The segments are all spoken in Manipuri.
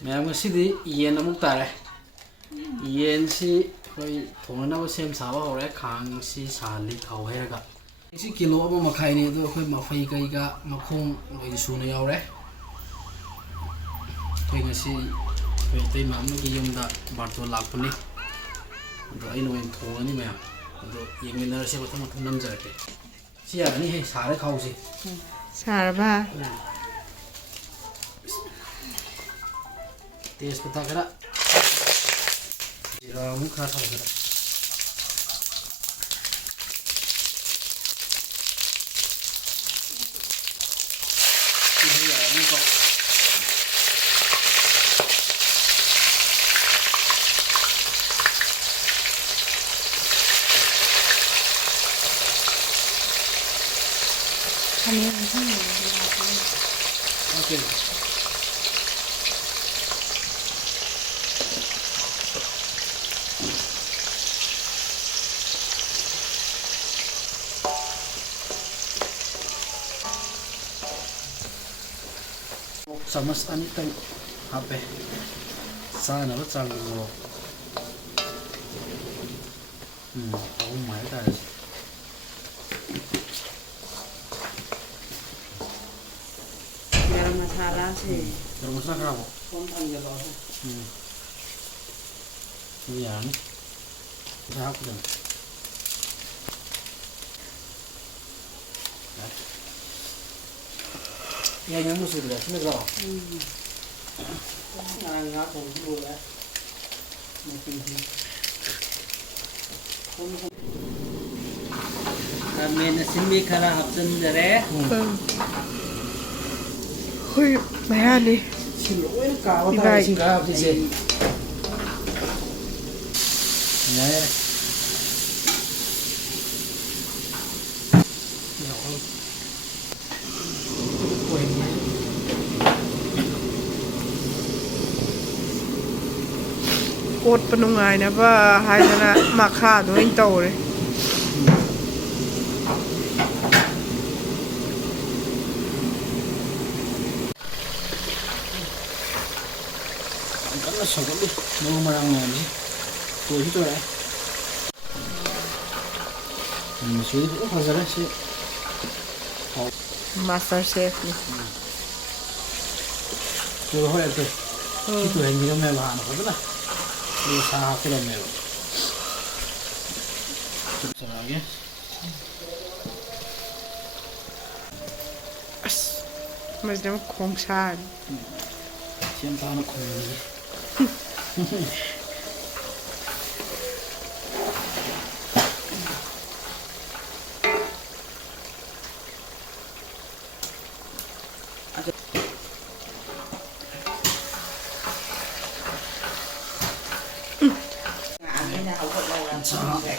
Mẹ mà xí đi yên nó múc tare yên xí rồi thùng nó xem sao vào đấy khang xí xả đi thầu hay là cả xí kilo mà khai này tôi khơi mà phay cây cả mà không rồi xuống này vào đấy tôi nghe xí vậy tôi mà nó cái dùng đã bắt đầu lạc phân đi rồi anh nói thùng này mẹ rồi yên mình nó sẽ bắt đầu một năm giờ đấy xí à này hay xả đấy khâu gì xả ba Tes peta kira, jira muka sama kira. Ini ya muka. Oke. Samas ani tang HP sana lo chang lo aku mai ta garam masala sih garam masala apa kontan ya lo ini ya nih kita hapus dong ya yang musuh sudah sini kau nggak pun boleh kami nasi mie kalah hapsen dere hui bayar nih siloin kau tahu sih nggak habis sih ya cột bên ngoài nè và hai là mặc khá đối anh tàu đấy nó sầu đi nó mà đang làm gì tuổi hết rồi đấy mình suy nghĩ cũng phải ra đấy chứ master chef đi tôi hỏi tôi khi tuổi hình như mẹ bà nó có rất là đi xa cái là mẹ chụp sao vậy mas deu com chá xem tao nó khùng gì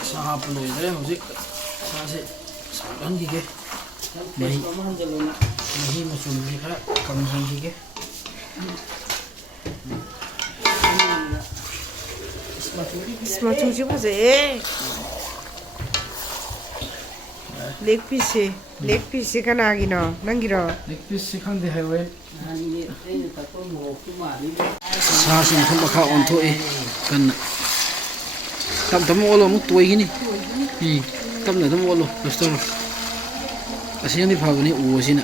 sa peluh itu musik sa sih sangat gigi Mahi macam ni kan kamsan gigi Semacam tu apa sih? Leg piece kan lagi no, nangiro. leg piece kan di highway sa sih kan bakal untuk kan tam tam olo mu tuai gini tam na tam olo pastor asin ni phabu ni u sina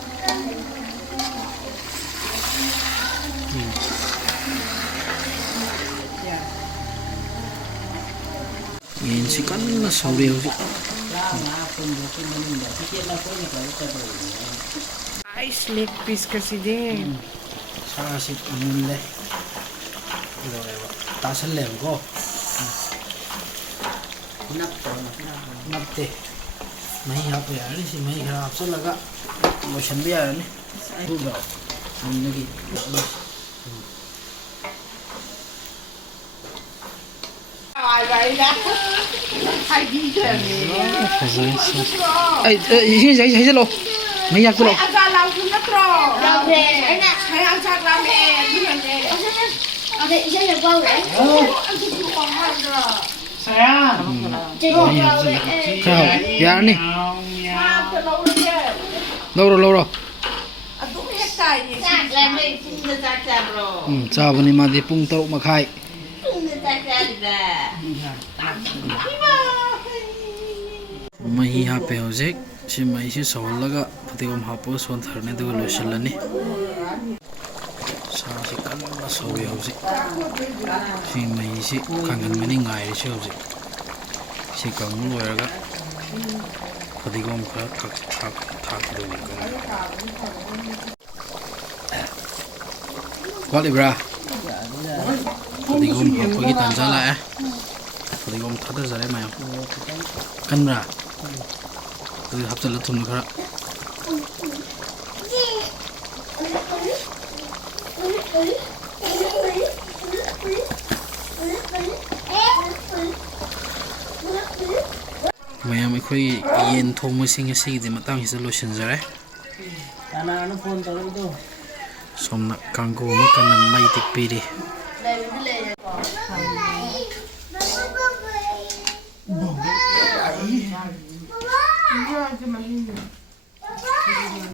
yin si kan na sauri ho Ice leg piece kasi din. sa si amun le tasal le ko napte mahi hap yaar ni si mahi kharab sa laga motion bhi yaar ni du ba हमने की ai ini saya lo mấy giặc lo saya ꯃꯍꯤ ꯍꯥꯞꯆꯤꯜꯂꯦ ꯈꯔ ꯌꯥꯔꯅꯤ ꯂꯧꯔꯣ ꯆꯥꯕꯅꯤ ꯃꯥꯗꯤ ꯄꯨꯡ 3:30 ꯃꯍꯤ ꯍꯥꯞꯄꯦ ꯍꯧꯖꯤꯛ ꯁꯤ ꯃꯍꯤꯁꯤ ꯁꯧꯍꯜꯂꯒ ꯐꯗꯤꯒꯣꯝ ꯍꯥꯞꯄꯒ ꯁꯣꯟꯊꯔꯅꯤ ꯑꯗꯨꯒ ꯂꯣꯏꯁꯤꯜꯂꯅꯤ ꯁꯥꯁꯤ ꯀꯟꯅ ꯁꯧꯋꯤ ꯍꯧꯖꯤꯛ ꯁꯤ ꯃꯍꯤꯁꯤ ꯀꯪꯍꯟꯒꯅꯤ ꯉꯥꯏꯔꯤꯁꯤ ꯍꯧꯖꯤꯛ ꯁꯤ ꯀꯪꯕ ꯂꯣꯏꯔꯒ ꯐꯗꯤꯒꯣꯝ ꯈꯔ ꯊꯥꯛꯀꯗꯣꯏꯅꯤ ꯋꯥꯠꯂꯤꯕ꯭ꯔꯥꯐꯗꯤꯒꯣꯝ ꯍꯥꯞꯄꯒꯤ ꯇꯥꯟꯖꯥ ꯂꯥꯛꯑꯦꯐꯗꯤꯒꯣꯝ ꯊꯥꯗꯖꯔꯦ ꯃꯌꯥꯝ ꯀꯟꯕ꯭ꯔꯥ ꯑꯗꯨ ꯍꯥꯞꯆꯤꯜꯂ ꯊꯨꯝ ꯈꯔ ꯃꯌꯥꯝ ꯑꯩꯈꯣꯏ ꯌꯦꯟ ꯊꯣꯡꯕꯁꯤꯡ ꯑꯁꯤꯒꯤꯗꯤ ꯃꯇꯥꯡꯁꯤꯗ ꯂꯣꯏꯁꯤꯟꯖꯔꯦ ꯁꯣꯝꯅ ꯀꯥꯡꯒꯧ ꯑꯃ ꯀꯟꯅ ꯃꯩ ꯇꯤꯛꯄꯤꯔꯤ